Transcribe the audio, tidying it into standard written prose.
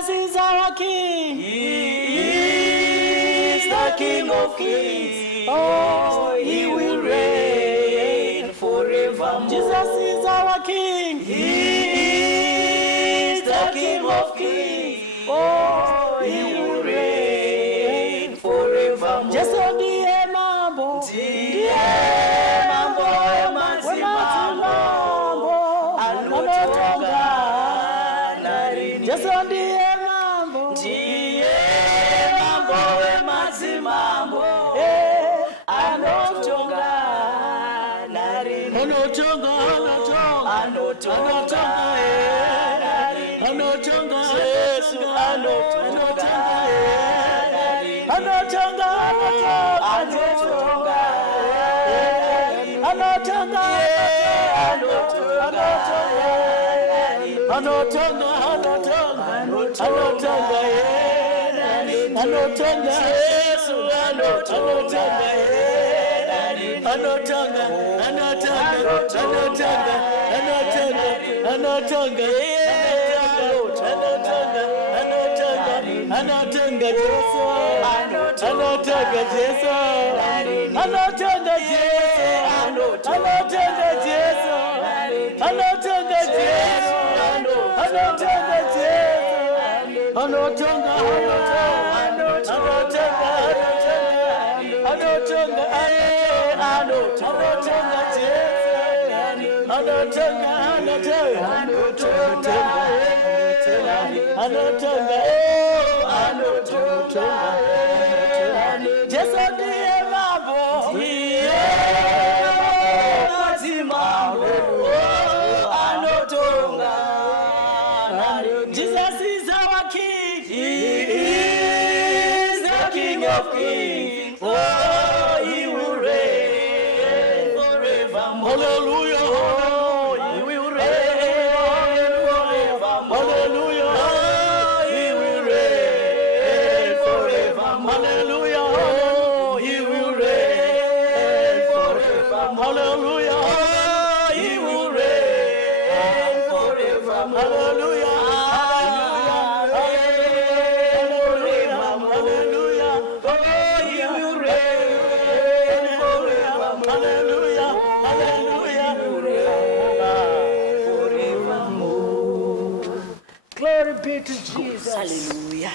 Jesus is our King. He is the King of Kings. Oh, He will reign forevermore. Jesus is our King. He is the King of Kings. Oh, He will reign forevermore. Jesu ndiye mambo. Ndiye mambo mazima. Anotonga narini. Jesu ndiye mambo. Ndiye mambo mazima. Anotonga narini. Anotonga Jesu anotonga Jesus is our King. He is the King of Kings. Oh, He will reign forevermore. Hallelujah. Oh, He will reign forevermore. Hallelujah. Oh, He will reign forevermore. Hallelujah. Oh, He will reign forevermore. Hallelujah. Oh, He will reign forevermore. Hallelujah. Glory be to Jesus. Hallelujah.